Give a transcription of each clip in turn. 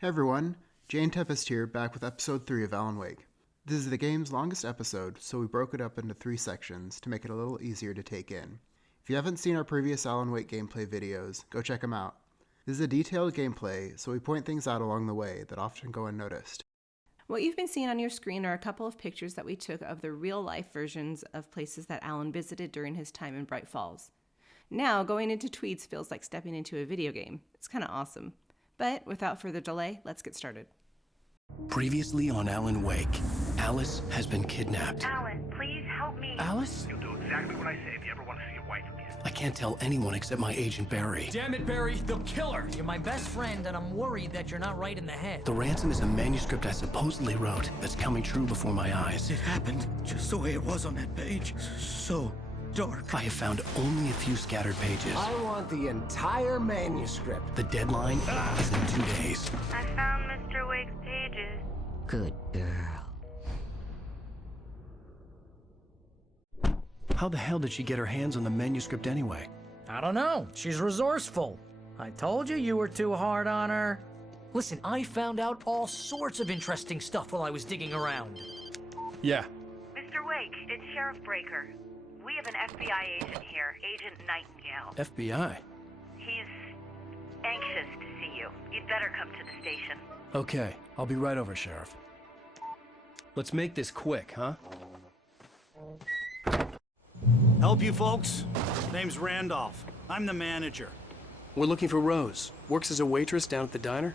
Hey everyone, Jane Tempest here, back with episode 3 of Alan Wake. This is the game's longest episode, so we broke it up into 3 sections to make it a little easier to take in. If you haven't seen our previous Alan Wake gameplay videos, go check them out. This is a detailed gameplay, so we point things out along the way that often go unnoticed. What you've been seeing on your screen are a couple of pictures that we took of the real-life versions of places that Alan visited during his time in Bright Falls. Now, going into Tweeds feels like stepping into a video game. It's kind of awesome. But without further delay, let's get started. Previously on Alan Wake, Alice has been kidnapped. Alan, please help me. Alice? You'll do exactly what I say if you ever want to see your wife again. I can't tell anyone except my agent Barry. Damn it, Barry, they'll kill her! You're my best friend, and I'm worried that you're not right in the head. The ransom is a manuscript I supposedly wrote that's coming true before my eyes. It happened just the way it was on that page. So dark. I have found only a few scattered pages. I want the entire manuscript. The deadline is in 2 days. I found Mr. Wake's pages. Good girl. How the hell did she get her hands on the manuscript anyway? I don't know. She's resourceful. I told you you were too hard on her. Listen, I found out all sorts of interesting stuff while I was digging around. Yeah. Mr. Wake, it's Sheriff Breaker. We have an FBI agent here, Agent Nightingale. FBI? He's anxious to see you. You'd better come to the station. Okay, I'll be right over, Sheriff. Let's make this quick, huh? Help you folks? Name's Randolph. I'm the manager. We're looking for Rose. Works as a waitress down at the diner.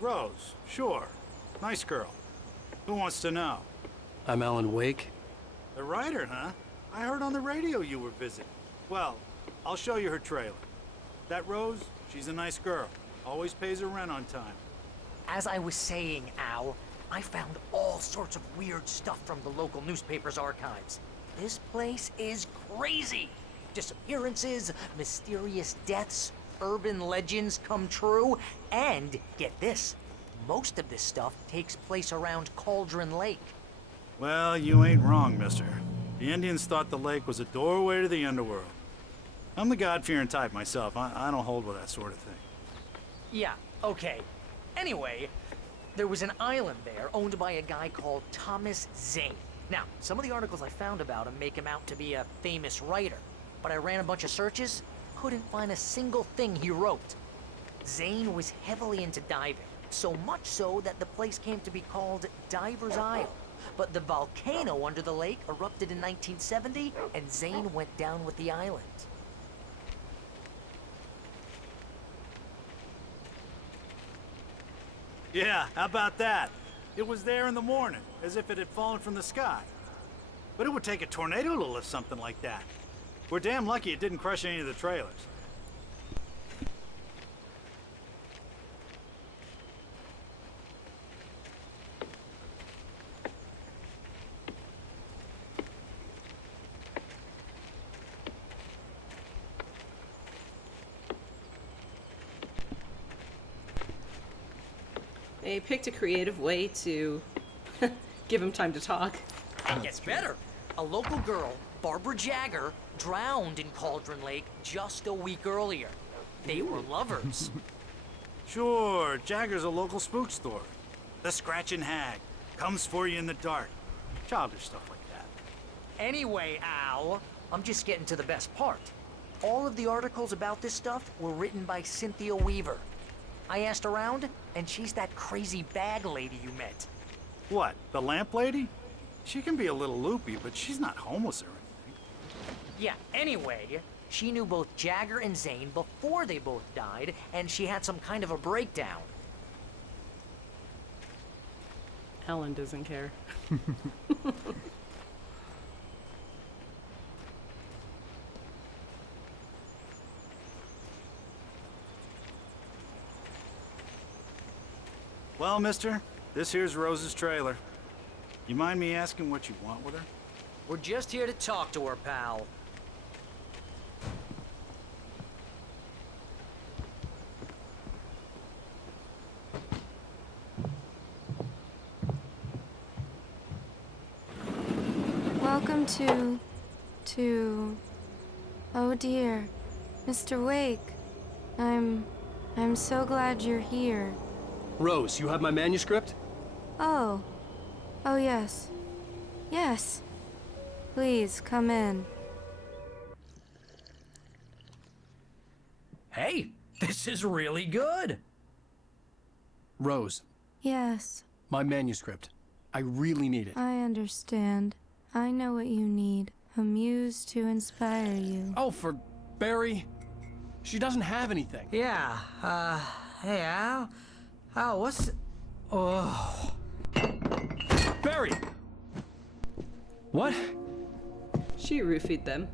Rose, sure. Nice girl. Who wants to know? I'm Alan Wake. The writer, huh? I heard on the radio you were visiting. Well, I'll show you her trailer. That Rose, she's a nice girl. Always pays her rent on time. As I was saying, Al, I found all sorts of weird stuff from the local newspaper's archives. This place is crazy. Disappearances, mysterious deaths, urban legends come true, and get this, most of this stuff takes place around Cauldron Lake. Well, you ain't wrong, mister. The Indians thought the lake was a doorway to the underworld. I'm the God-fearing type myself. I don't hold with that sort of thing. Yeah, okay. Anyway, there was an island there owned by a guy called Thomas Zane. Now, some of the articles I found about him make him out to be a famous writer, but I ran a bunch of searches, couldn't find a single thing he wrote. Zane was heavily into diving, so much so that the place came to be called Diver's Isle. But the volcano under the lake erupted in 1970, and Zane went down with the island. Yeah, how about that? It was there in the morning, as if it had fallen from the sky. But it would take a tornado to lift something like that. We're damn lucky it didn't crush any of the trailers. They picked a creative way to give him time to talk. It gets better. A local girl, Barbara Jagger, drowned in Cauldron Lake just a week earlier. They were lovers. Sure, Jagger's a local spook store. The Scratching Hag. Comes for you in the dark. Childish stuff like that. Anyway, Al, I'm just getting to the best part. All of the articles about this stuff were written by Cynthia Weaver. I asked around, and she's that crazy bag lady you met. What, the lamp lady? She can be a little loopy, but she's not homeless or anything. Yeah, anyway, she knew both Jagger and Zane before they both died, and she had some kind of a breakdown. Alan doesn't care. Well, mister, this here's Rose's trailer. You mind me asking what you want with her? We're just here to talk to her, pal. Welcome to... Oh dear, Mr. Wake. I'm so glad you're here. Rose, you have my manuscript? Oh. Oh, yes. Yes. Please, come in. Hey, this is really good. Rose, Yes, my manuscript. I really need it. I understand. I know what you need. A muse to inspire you. Oh, for Barry. She doesn't have anything. Yeah, hey, Al? Al, what's... Oh... Barry! What? She roofied them.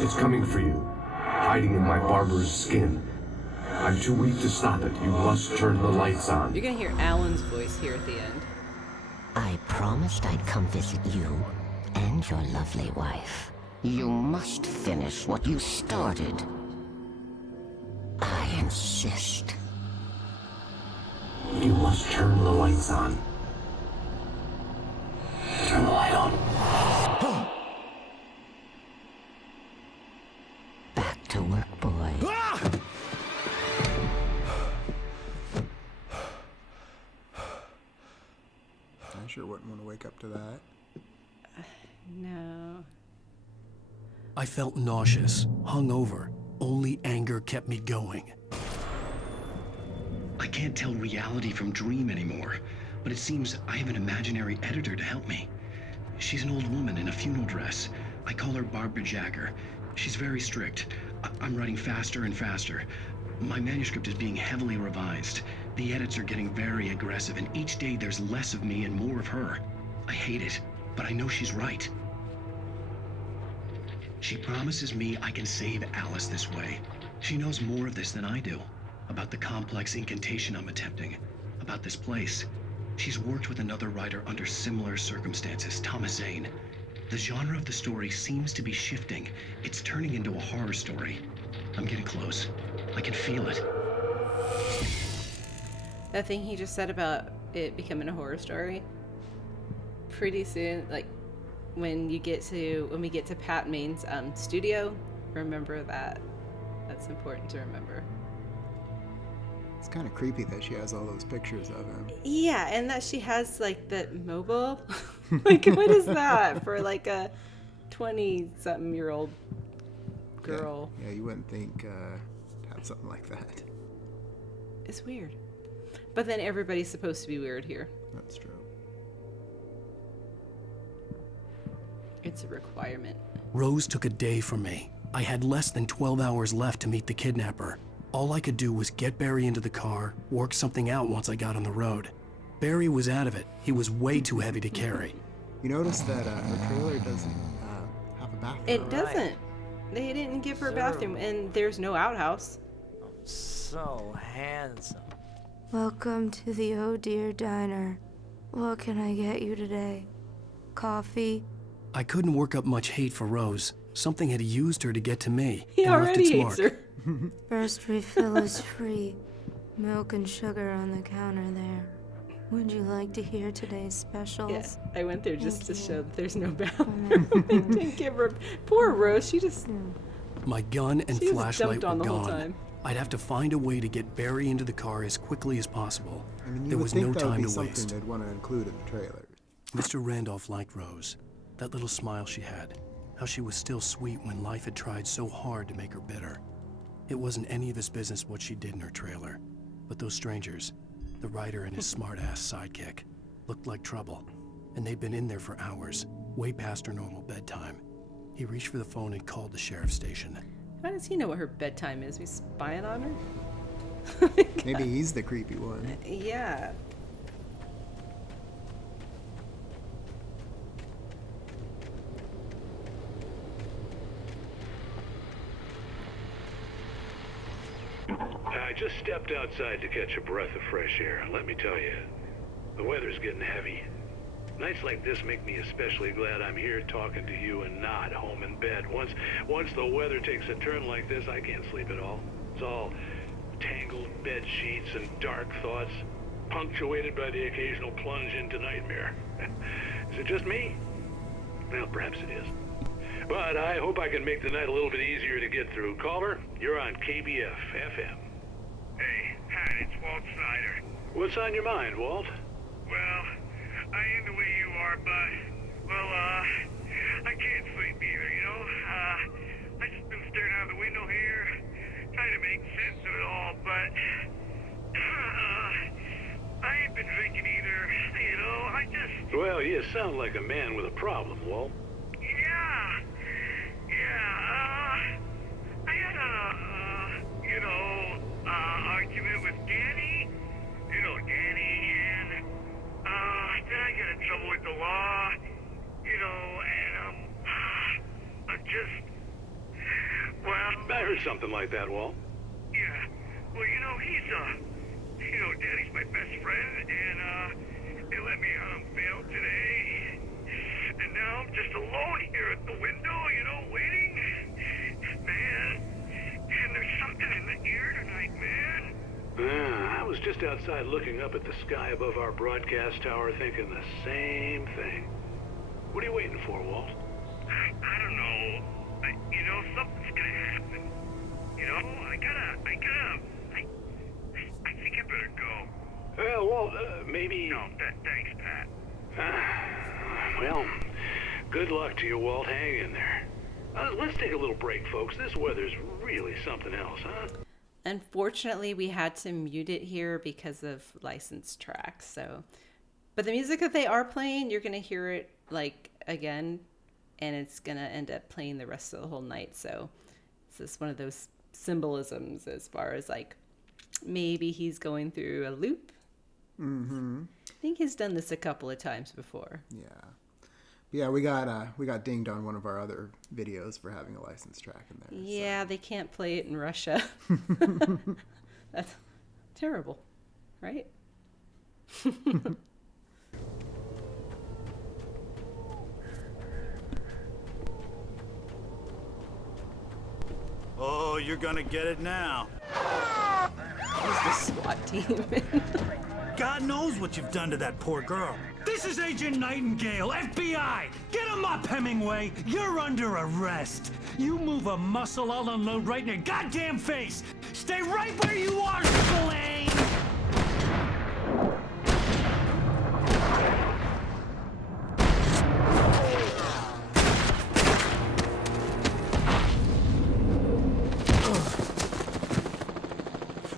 It's coming for you, hiding in my barber's skin. I'm too weak to stop it. You must turn the lights on. You're gonna hear Alan's voice here at the end. I promised I'd come visit you and your lovely wife. You must finish what you started. I insist. You must turn the lights on. Turn the light on. Back to work, boy. I sure wouldn't want to wake up to that. No. I felt nauseous, hungover. Only anger kept me going. I can't tell reality from dream anymore, but it seems I have an imaginary editor to help me. She's an old woman in a funeral dress. I call her Barbara Jagger. She's very strict. I'm writing faster and faster. My manuscript is being heavily revised. The edits are getting very aggressive, and each day there's less of me and more of her. I hate it, but I know she's right. She promises me I can save Alice this way. She knows more of this than I do. About the complex incantation I'm attempting. About this place. She's worked with another writer under similar circumstances, Thomas Zane. The genre of the story seems to be shifting. It's turning into a horror story. I'm getting close. I can feel it. That thing he just said about it becoming a horror story. Pretty soon, like when we get to Pat Main's studio, remember that. That's important to remember. It's kind of creepy that she has all those pictures of him. Yeah, and that she has like that mobile. Like, what is that for like a 20-something-year-old girl? Yeah, you wouldn't think to have something like that. It's weird. But then everybody's supposed to be weird here. That's true. It's a requirement. Rose took a day from me. I had less than 12 hours left to meet the kidnapper. All I could do was get Barry into the car, work something out once I got on the road. Barry was out of it. He was way too heavy to carry. You notice that her trailer doesn't have a bathroom. It doesn't. They didn't give her a bathroom, and there's no outhouse. So handsome. Welcome to the Oh Dear Diner. What can I get you today? Coffee? I couldn't work up much hate for Rose. Something had used her to get to me. He and left already its hates mark. her. First refill is free. Milk and sugar on the counter there. Would you like to hear today's specials? Yes, I went there just Thank to you. show that there's no bathroom. They didn't give her. Poor Rose. She just. My gun and She was flashlight dumped on were the whole gone. time. I'd have to find a way to get Barry into the car as quickly as possible. I mean, you There would was think no that would time be to something waste. they'd want to include in the trailer. Mr. Randolph liked Rose. That little smile she had. How she was still sweet when life had tried so hard to make her bitter. It wasn't any of his business what she did in her trailer. But those strangers, the writer and his smart-ass sidekick, looked like trouble. And they'd been in there for hours, way past her normal bedtime. He reached for the phone and called the sheriff's station. How does he know what her bedtime is? We spying on her? Maybe he's the creepy one. Yeah. I just stepped outside to catch a breath of fresh air. Let me tell you, the weather's getting heavy. Nights like this make me especially glad I'm here talking to you and not home in bed. Once the weather takes a turn like this, I can't sleep at all. It's all tangled bed sheets and dark thoughts, punctuated by the occasional plunge into nightmare. Is it just me? Well, perhaps it is. But I hope I can make the night a little bit easier to get through. Caller, you're on KBF FM. Hey, Pat, it's Walt Snyder. What's on your mind, Walt? Well, I am the way you are, but, well, I can't sleep either, you know? I just been staring out the window here, trying to make sense of it all, but, I ain't been drinking either, you know? I just... Well, you sound like a man with a problem, Walt. I had a, argument with Danny, and, then I got in trouble with the law, and, I'm just, well... I heard something like that, Walt. Yeah, well, Danny's my best friend, and, they let me out on bail today, and now I'm just alone here at the window, waiting. Man, and there's something in the air tonight, man. I was just outside looking up at the sky above our broadcast tower thinking the same thing. What are you waiting for, Walt? I don't know. Something's gonna happen. I think I better go. Well, Walt, maybe... No, thanks, Pat. Well, good luck to you, Walt. Hang in there. Let's take a little break, folks. This weather's really something else, huh? Unfortunately, we had to mute it here because of licensed tracks. But the music that they are playing, you're gonna hear it again, and it's gonna end up playing the rest of the whole night. So it's just one of those symbolisms as far as maybe he's going through a loop. Mm-hmm. I think he's done this a couple of times before. Yeah, we got dinged on one of our other videos for having a licensed track in there. Yeah, so. They can't play it in Russia. That's terrible, right? Oh, you're gonna get it now. Who's the SWAT team? God knows what you've done to that poor girl. This is Agent Nightingale, FBI! Get him up, Hemingway! You're under arrest! You move a muscle, I'll unload right in your goddamn face! Stay right where you are, Spillane!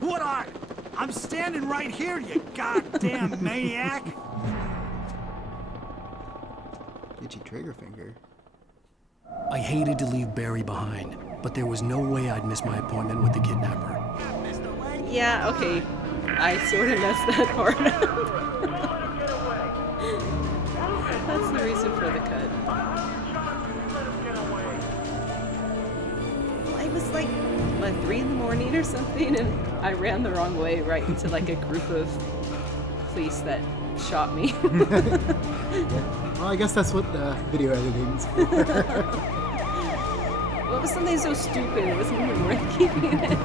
What are? I'm standing right here, you goddamn maniac! Itchy trigger finger. I hated to leave Barry behind, but there was no way I'd miss my appointment with the kidnapper. Yeah, okay. I sort of messed that part up. That's the reason for the cut. Well, I was 3 in the morning or something, and I ran the wrong way right into a group of police that shot me. Well, I guess that's what video editing's for. Well, it was something so stupid, it wasn't even worth keeping it.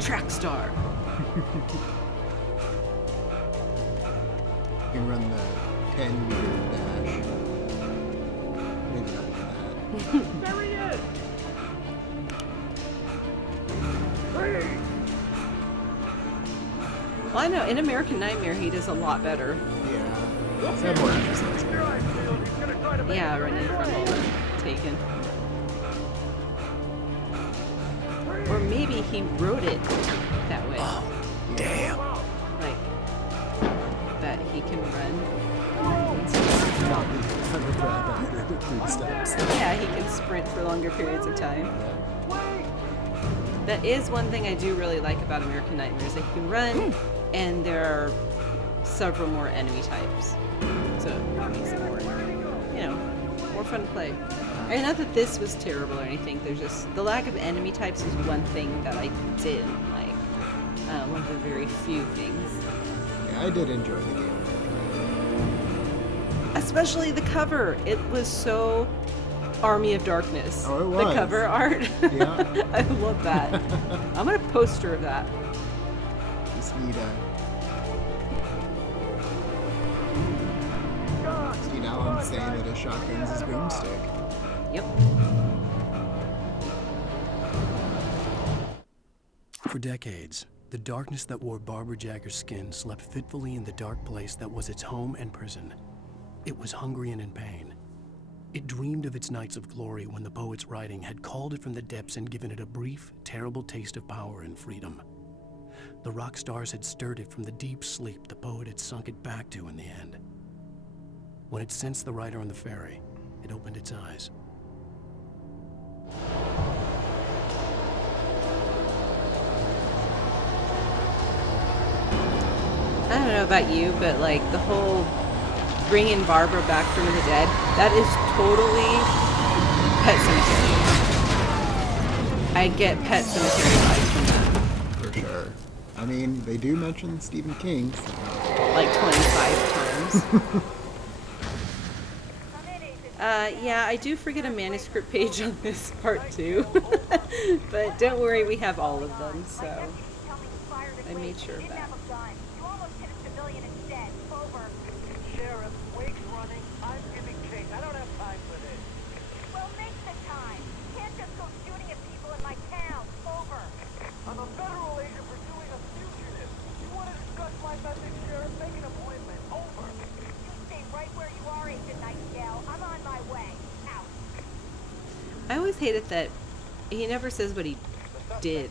Track star. You can run the 10-meter dash. Maybe not that. There he is! Well, I know, in American Nightmare, he does a lot better. Yeah. It's had more exercise. Yeah, running from all the taken. Or maybe he wrote it that way. Oh, damn. That he can run. Yeah, he can sprint for longer periods of time. That is one thing I do really like about American Nightmare, is that he can run, and there are several more enemy types. So it makes it more, more fun to play. I mean, not that this was terrible or anything, there's just, the lack of enemy types is one thing that I didn't like. One of the very few things. Yeah, I did enjoy the game. Especially the cover. It was so Army of Darkness. Oh, it was. The cover art. Yeah. I love that. I'm gonna poster of that. Just need Alan saying that his shotgun's his boomstick. Yep. For decades, the darkness that wore Barbara Jagger's skin slept fitfully in the dark place that was its home and prison. It was hungry and in pain. It dreamed of its nights of glory when the poet's writing had called it from the depths and given it a brief, terrible taste of power and freedom. The rock stars had stirred it from the deep sleep the poet had sunk it back to in the end. When it sensed the writer on the ferry, it opened its eyes. I don't know about you, but like the whole bringing Barbara back from the dead, that is totally Pet Cemetery. I get Pet Cemetery vibes from that. For sure. I mean, they do mention Stephen King. So. Like 25 times. Yeah, I do forget a manuscript page on this part too. But don't worry, we have all of them, so I made sure of that. Sheriff, Wake's running. I'm giving chase. I don't have time for this. Well, make the time. Can't just go shooting at people in my town. Over. I'm a federal agent pursuing a fugitive. You want to discuss my message, Sheriff? Make an appointment. Over. You stay right where you are, Agent Nightingale. I'm on my way. Out. I always hated that he never says what he did.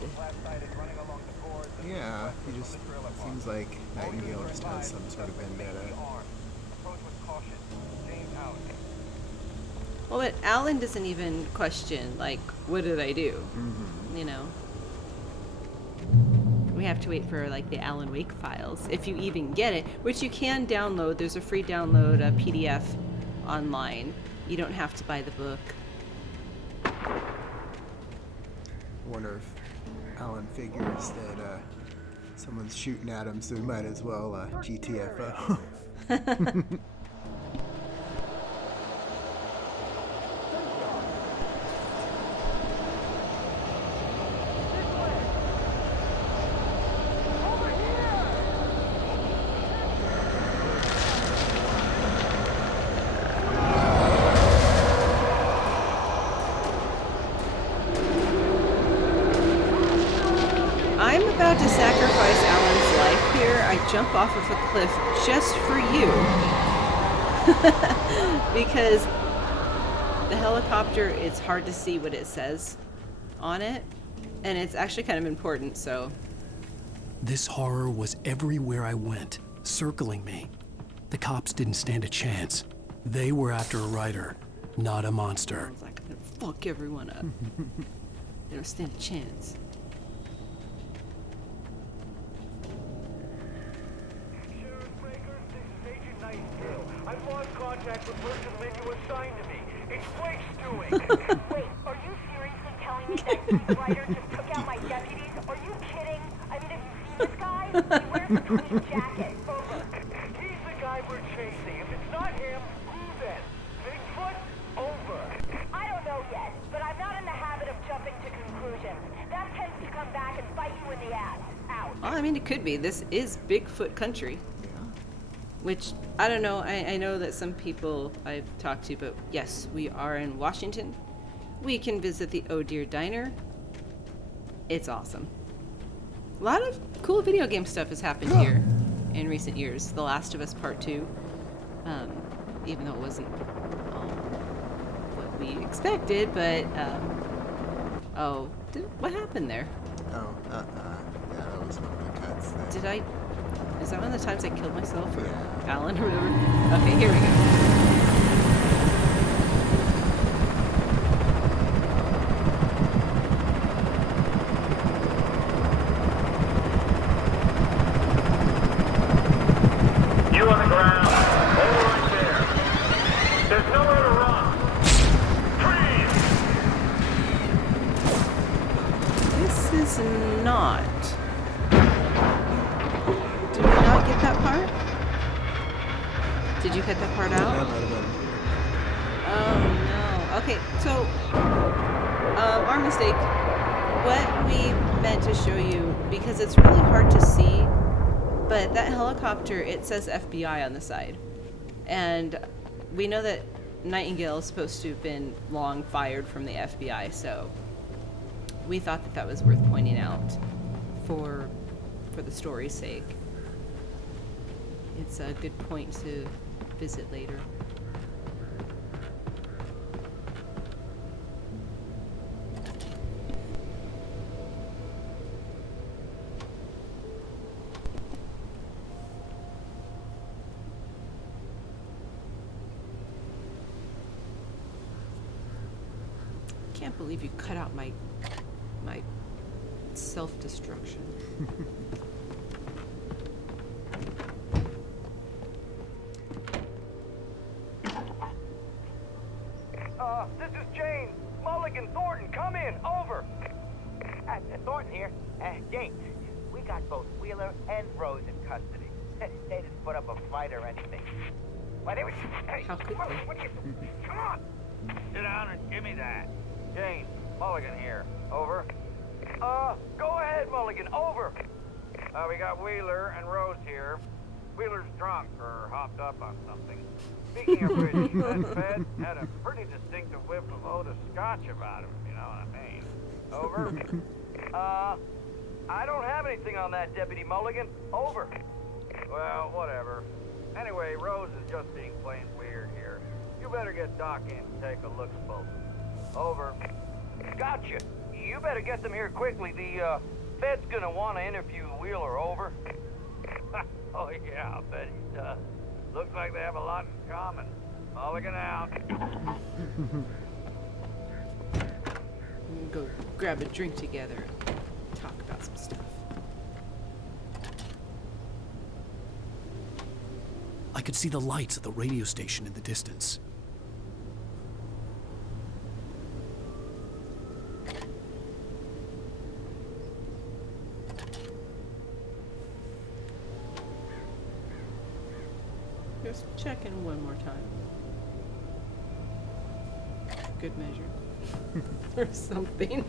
Yeah, he just seems like Nightingale just has some sort of vendetta. Well, but Alan doesn't even question, like, what did I do? Mm-hmm. You know? We have to wait for, like, the Alan Wake files, if you even get it, which you can download. There's a free download, a PDF online. You don't have to buy the book. I wonder if Alan figures that someone's shooting at him, so we might as well GTFO. I'm about to sacrifice Alan's life here. I jump off of a cliff just for you. Because the helicopter, it's hard to see what it says on it. And it's actually kind of important, so. This horror was everywhere I went, circling me. The cops didn't stand a chance. They were after a writer, not a monster. I was like, I'm gonna fuck everyone up. They don't stand a chance. I've lost contact with person menu assigned to me. It's Wake's doing. Wait, are you seriously telling me that Heath Ryder just took out my deputies? Are you kidding? I mean, have you seen this guy? He wears a tweed jacket. Over. He's the guy we're chasing. If it's not him, who then? Bigfoot? Over. I don't know yet, but I'm not in the habit of jumping to conclusions. That tends to come back and bite you in the ass. Out. Well, I mean, it could be. This is Bigfoot country. Which, I don't know, I know that some people I've talked to, but yes, we are in Washington. We can visit the Oh Dear Diner. It's awesome. A lot of cool video game stuff has happened here in recent years. The Last of Us Part 2, even though it wasn't what we expected, but, what happened there? Oh, yeah, that was one of the cuts. Is that one of the times I killed myself or Yeah. Alan or whatever? Okay, here we go. You on the ground. Hold right there. There's nowhere to run. Freeze! This is not. Did we not get that part? Did you cut that part That out? might have been. Oh no. Okay, so our mistake. What we meant to show you, because it's really hard to see, but that helicopter, it says FBI on the side. And we know that Nightingale is supposed to have been long fired from the FBI, so we thought that that was worth pointing out for the story's sake. It's a good point to visit later. Can't believe you cut out my self-destruction. This is Jane. Mulligan, Thornton, come in. Over. Thornton here. Jane, we got both Wheeler and Rose in custody. They didn't put up a fight or anything. Why, they were... Hey, How could they? Come on. Sit down and give me that. Jane, Mulligan here. Over. Go ahead, Mulligan. Over. We got Wheeler and Rose here. Wheeler's drunk or hopped up on something. Speaking of which, that Fed had a pretty distinctive whiff of Otis Scotch about him, if you know what I mean. Over. I don't have anything on that, Deputy Mulligan. Over. Well, whatever. Anyway, Rose is just being plain weird here. You better get Doc in to take a look at both. Over. Gotcha. You better get them here quickly. The Fed's gonna want to interview Wheeler. Over. Oh yeah, I bet he does. Looks like they have a lot in common. Mulligan out. We'll go grab a drink together and talk about some stuff. I could see the lights of the radio station in the distance. Just checking one more time. Good measure. Or something.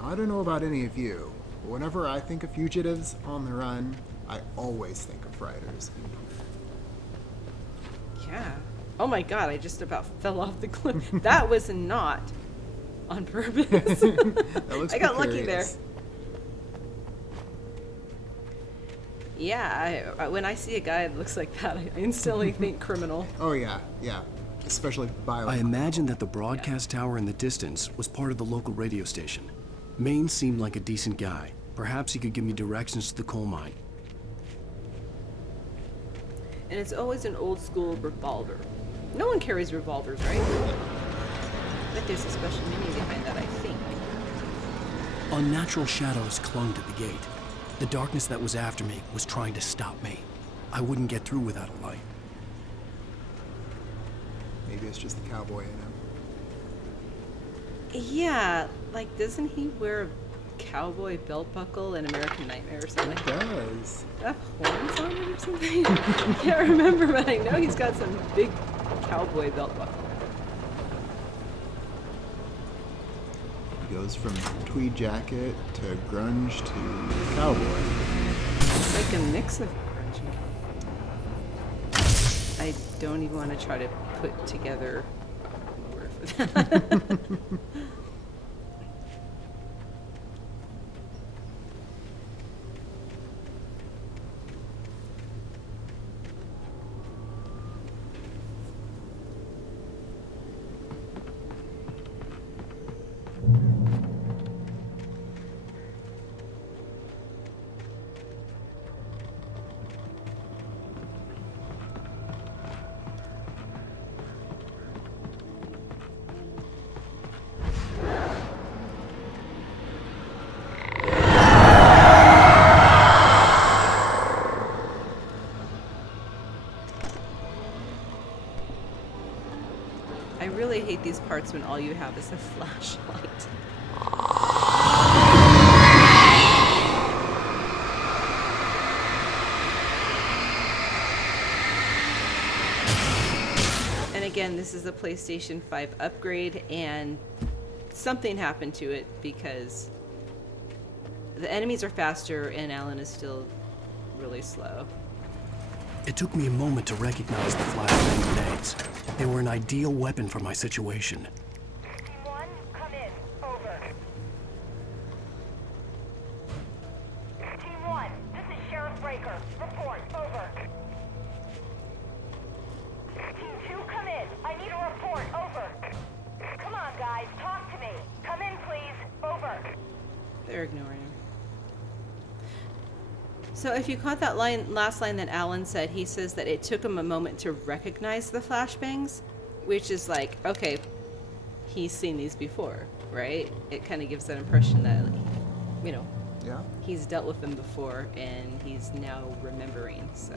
I don't know about any of you, but whenever I think of fugitives on the run, I always think of riders. Yeah. Oh my god, I just about fell off the cliff. That was not on purpose. That looks I got lucky there. precarious. Yeah, when I see a guy that looks like that, I instantly think criminal. Oh yeah, yeah. Especially violent. I imagined that the broadcast tower in the distance was part of the local radio station. Maine seemed like a decent guy. Perhaps he could give me directions to the coal mine. And it's always an old school revolver. No one carries revolvers, right? But there's a special meaning behind that, I think. Unnatural shadows clung to the gate. The darkness that was after me was trying to stop me. I wouldn't get through without a light. Maybe it's just the cowboy in him. Yeah, like, doesn't he wear a cowboy belt buckle in American Nightmare or something? It does. Have horns on it or something? I can't remember, but I know he's got some big cowboy belt buckle. He goes from tweed jacket to grunge to cowboy. It's like a mix of grunge and cowboy. I don't even want to try to put together a word for that. these parts when all you have is a flashlight. And again, this is a PlayStation 5 upgrade, and something happened to it because the enemies are faster and Alan is still really slow. It took me a moment to recognize the flashbang grenades. They were an ideal weapon for my situation. Team 1, come in. Over. Team 1, this is Sheriff Breaker. Report. Over. Team 2, come in. I need a report. Over. Come on, guys. Talk to me. Come in, please. Over. They're ignoring him. So if you caught that last line that Alan said, he says that it took him a moment to recognize the flashbangs, which is like, okay, he's seen these before, right? It kind of gives that impression that, you know, Yeah. he's dealt with them before and he's now remembering, so.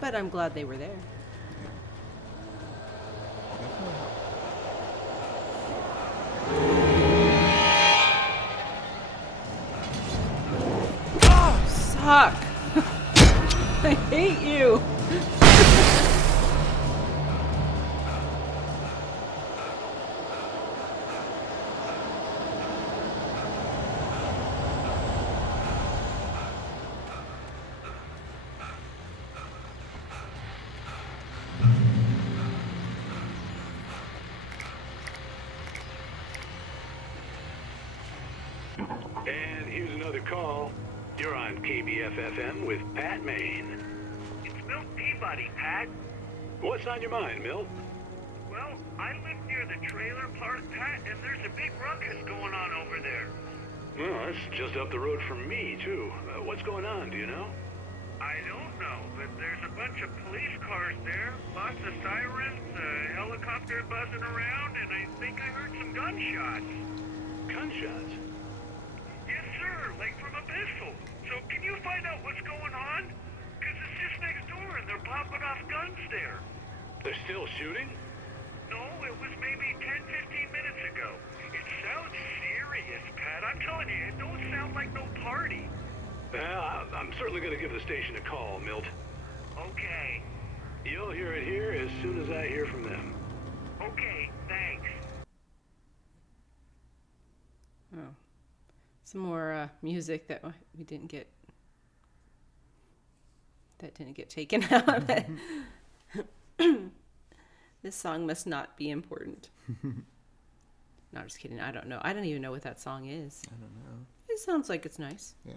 But I'm glad they were there. Oh, suck! I hate you! And here's another call. You're on KBF-FM with Pat Maine. It's Milt Peabody, Pat. What's on your mind, Milt? Well, I live near the trailer park, Pat, and there's a big ruckus going on over there. Well, that's just up the road from me, too. What's going on, do you know? I don't know, but there's a bunch of police cars there, lots of sirens, a helicopter buzzing around, and I think I heard some gunshots. Gunshots? Yes, sir, like from a pistol. So can you find out what's going on? Because it's just next door and they're popping off guns there. They're still shooting? No, it was maybe 10-15 minutes ago. It sounds serious, Pat. I'm telling you, it don't sound like no party. Well, I'm certainly going to give the station a call, Milt. Okay. You'll hear it here as soon as I hear from them. Okay, thanks. Oh. Some more music that we didn't get. That didn't get taken out of it. This song must not be important. No, just kidding. I don't know. I don't even know what that song is. I don't know. It sounds like it's nice. Yeah.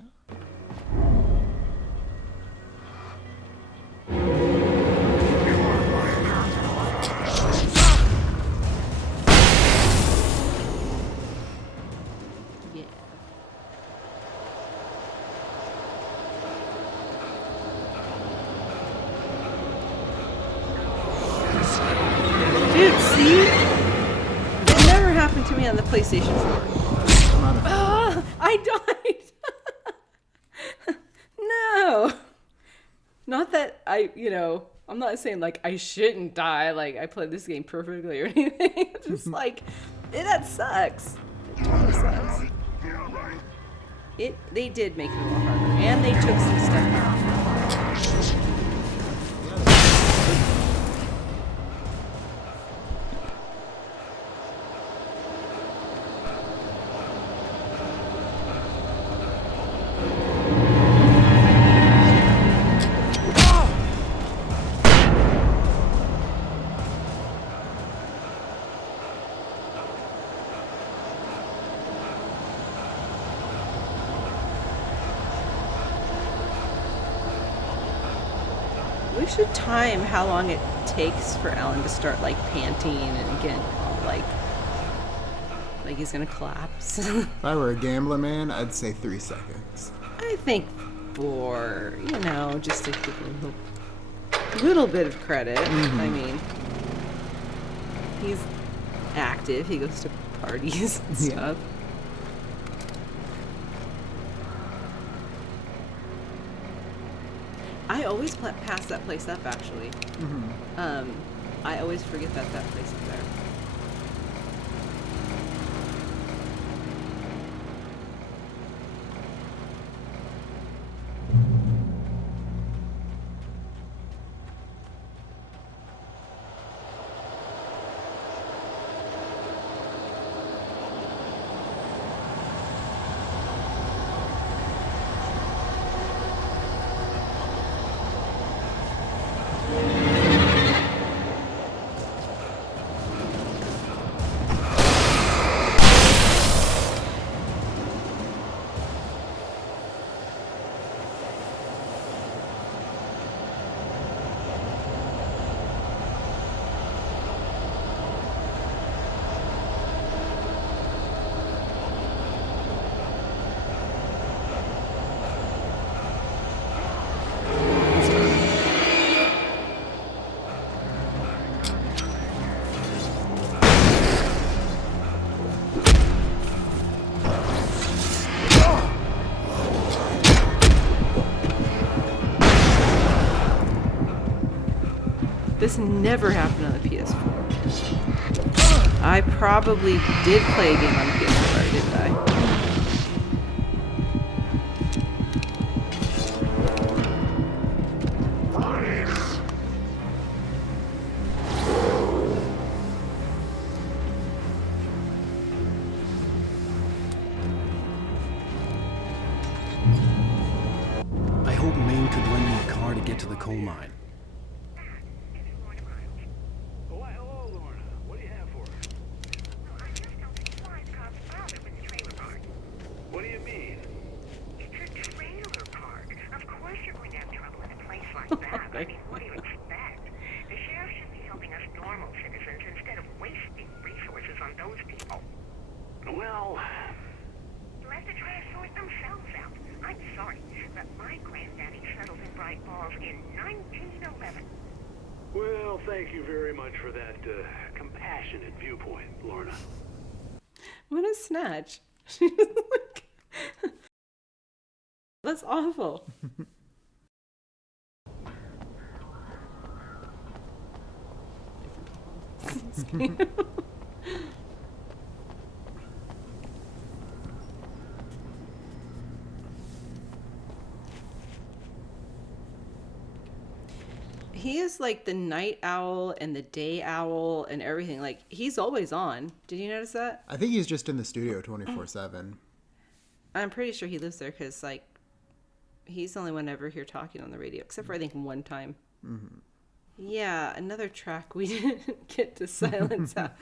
Yeah. Dude, see? It never happened to me on the PlayStation 4. Ah, I died. No. Not that I'm not saying like I shouldn't die, like I played this game perfectly or anything. It's just like, that sucks. It totally sucks. They did make it a little harder, and they took some stuff out. We should time how long it takes for Alan to start like panting and get all like he's gonna collapse. If I were a gambler, man, I'd say 3 seconds. I think 4, just to give him a little bit of credit. Mm-hmm. I mean, active. He goes to parties and stuff. I always pass that place up, actually. I always forget that place is there. This never happened on the PS4. I probably did play a game on the PS4, didn't I? I hope Maine could lend me a car to get to the coal mine. What do you mean? It's a trailer park. Of course you're going to have trouble in a place like that. I mean, what do you expect? The sheriff should be helping us normal citizens instead of wasting resources on those people. Well, Let the trash sort themselves out. I'm sorry, but my granddaddy settled in Bright Falls in 1911. well, thank you very much for that compassionate viewpoint, Lorna. What a snatch. That's awful. He is like the night owl and the day owl and everything. Like, he's always on. Did you notice that? I think he's just in the studio 24/7. I'm pretty sure he lives there because, like, he's the only one ever here talking on the radio, except for, I think, one time. Mm-hmm. Yeah, another track we didn't get to silence out.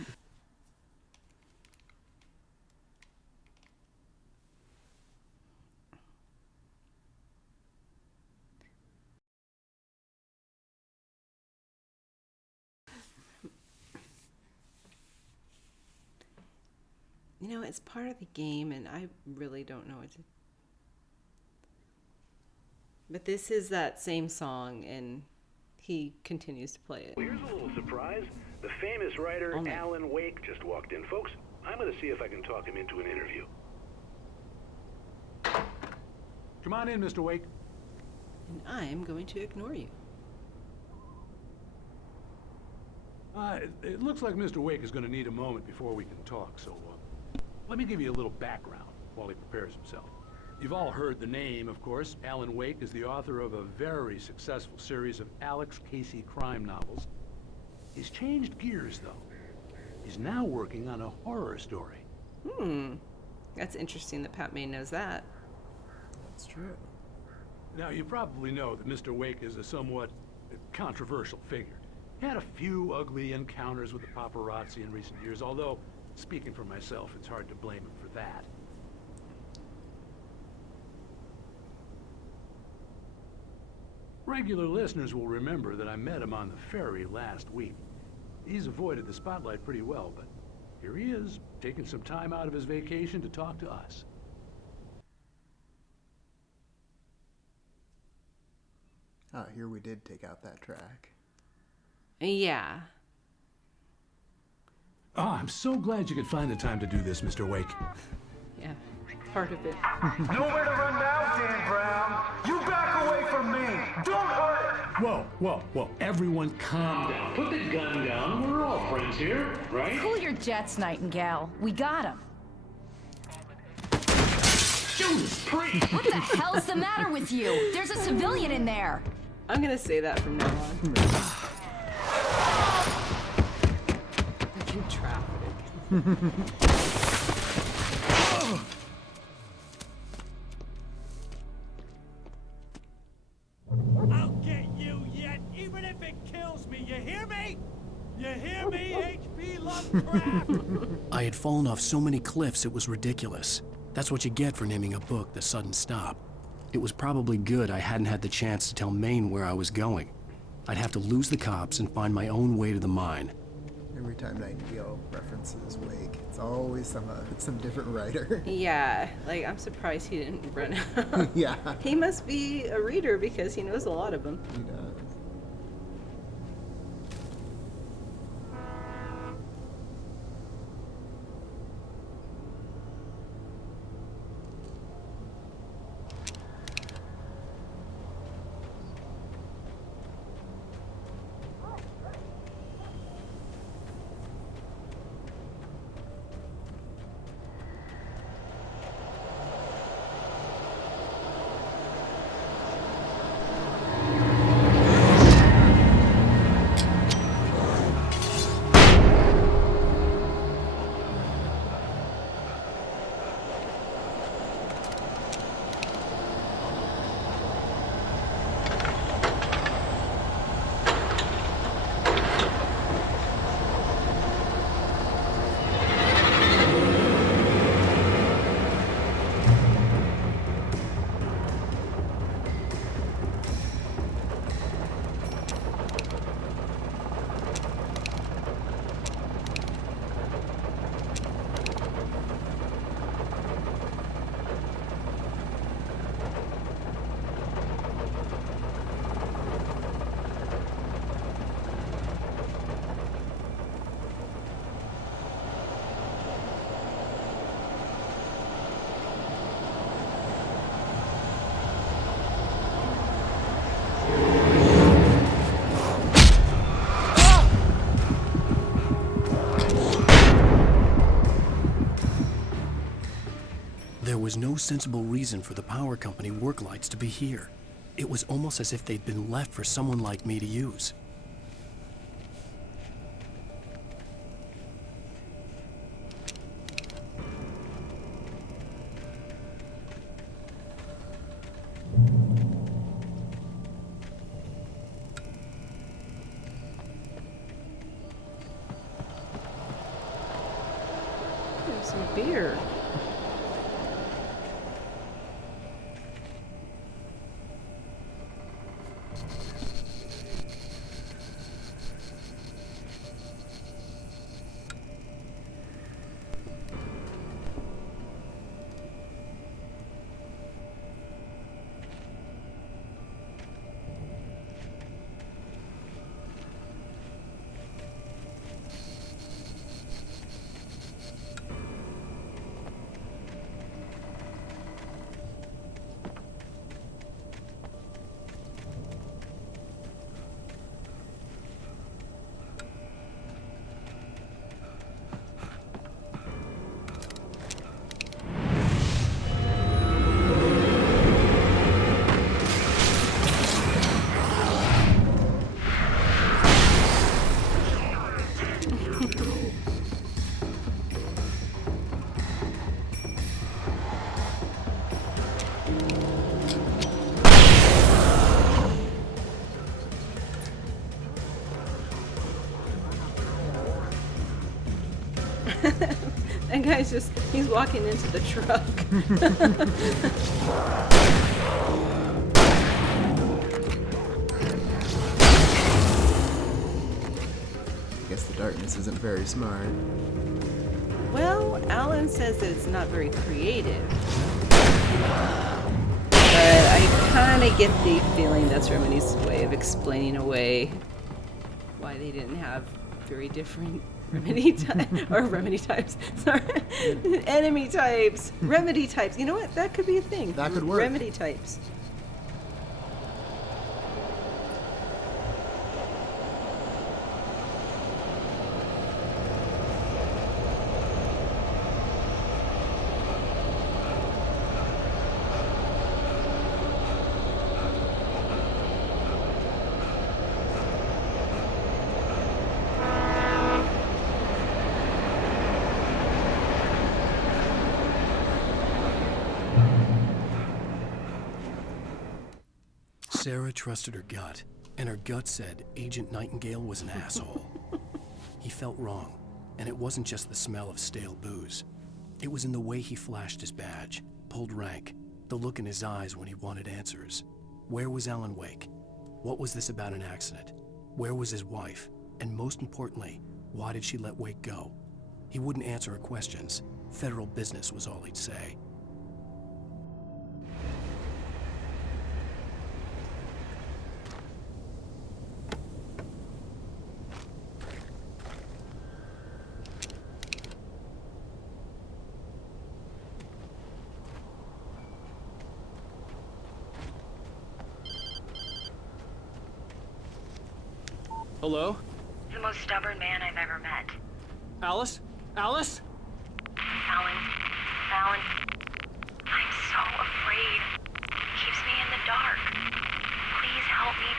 You know, it's part of the game, and I really don't know what to... But this is that same song, and he continues to play it. Well, here's a little surprise. The famous writer Alan Wake just walked in. Folks, I'm going to see if I can talk him into an interview. Come on in, Mr. Wake. And I'm going to ignore you. It looks like Mr. Wake is going to need a moment before we can talk, so let me give you a little background while he prepares himself. You've all heard the name, of course. Alan Wake is the author of a very successful series of Alex Casey crime novels. He's changed gears, though. He's now working on a horror story. That's interesting that Pat May knows that. That's true. Now, you probably know that Mr. Wake is a somewhat controversial figure. He had a few ugly encounters with the paparazzi in recent years, although, speaking for myself, it's hard to blame him for that. Regular listeners will remember that I met him on the ferry last week. He's avoided the spotlight pretty well, but here he is, taking some time out of his vacation to talk to us. Ah, here we did take out that track. Yeah. Oh, I'm so glad you could find the time to do this, Mr. Wake. Yeah, part of it. Nowhere to run now, Dan Brown. You back away from me. Don't hurt it. Whoa. Everyone calm down. Put the gun down. We're all friends here, right? Cool your jets, Nightingale. We got him. Judas Priest! What the hell's the matter with you? There's a civilian in there. I'm gonna say that from now on. Fucking traffic. I'll get you yet, even if it kills me. You hear me? You hear me, H.P. Lovecraft? I had fallen off so many cliffs it was ridiculous. That's what you get for naming a book The Sudden Stop. It was probably good I hadn't had the chance to tell Maine where I was going. I'd have to lose the cops and find my own way to the mine. Every time Nightingale references Wake, it's always some different writer. Yeah, like I'm surprised he didn't run out. Yeah. He must be a reader because he knows a lot of them. He does. There was no sensible reason for the power company work lights to be here. It was almost as if they'd been left for someone like me to use. There's some beer. That guy's he's walking into the truck. I guess the darkness isn't very smart. Well, Alan says that it's not very creative. But I kind of get the feeling that's Remedy's way of explaining away why they didn't have very different Remedy type or remedy types. Sorry, enemy types, remedy types. You know what? That could be a thing. That could work. Remedy types. Sarah trusted her gut, and her gut said Agent Nightingale was an asshole. He felt wrong, and it wasn't just the smell of stale booze. It was in the way he flashed his badge, pulled rank, the look in his eyes when he wanted answers. Where was Alan Wake? What was this about an accident? Where was his wife? And most importantly, why did she let Wake go? He wouldn't answer her questions. Federal business was all he'd say. Hello? The most stubborn man I've ever met. Alice? Alice? Alan. Alan. I'm so afraid. It keeps me in the dark. Please help me.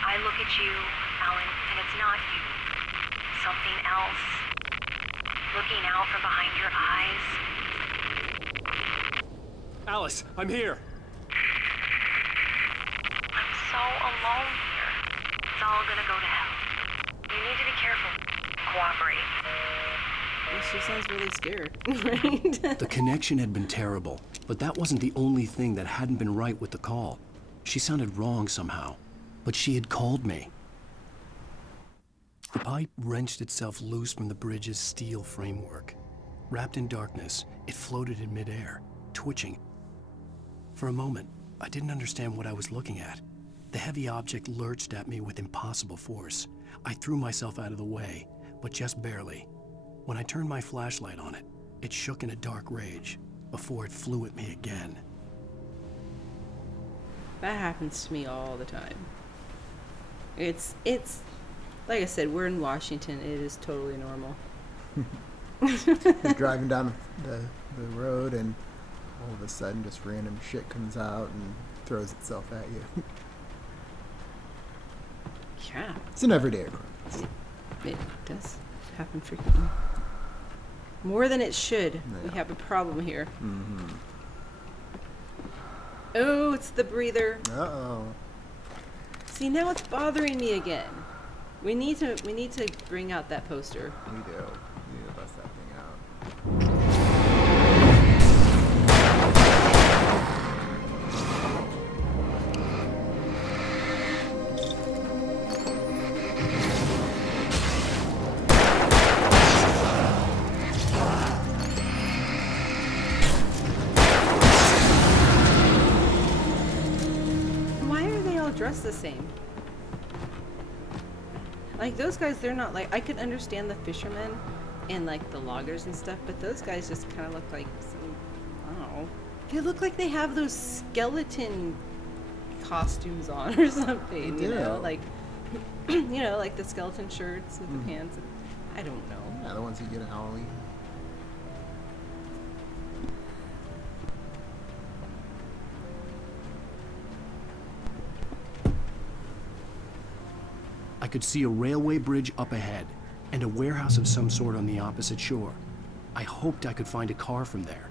I look at you, Alan, and it's not you. Something else. Looking out from behind your eyes. Alice, I'm here. I'm so alone here. It's all gonna go to hell. You need to be careful. Cooperate. She sounds really scared, right? The connection had been terrible, but that wasn't the only thing that hadn't been right with the call. She sounded wrong somehow, but she had called me. The pipe wrenched itself loose from the bridge's steel framework. Wrapped in darkness, it floated in midair, twitching. For a moment, I didn't understand what I was looking at. The heavy object lurched at me with impossible force. I threw myself out of the way, but just barely. When I turned my flashlight on it, it shook in a dark rage before it flew at me again. That happens to me all the time. It's like I said, we're in Washington. It is totally normal. You're driving down the road and all of a sudden just random shit comes out and throws itself at you. Yeah. It's an everyday occurrence. It does happen frequently. More than it should. Yeah. We have a problem here. Mm-hmm. Oh, it's the breather. Uh-oh. See, now it's bothering me again. We need to bring out that poster. We do. We need to bust that thing out. Dressed the same. Like those guys, they're not like, I could understand the fishermen and like the loggers and stuff, but those guys just kind of look like some, I don't know. They look like they have those skeleton costumes on or something. You know, like like the skeleton shirts with the pants. I don't know. Yeah, the ones you get at Halloween. I could see a railway bridge up ahead and a warehouse of some sort on the opposite shore. I hoped I could find a car from there.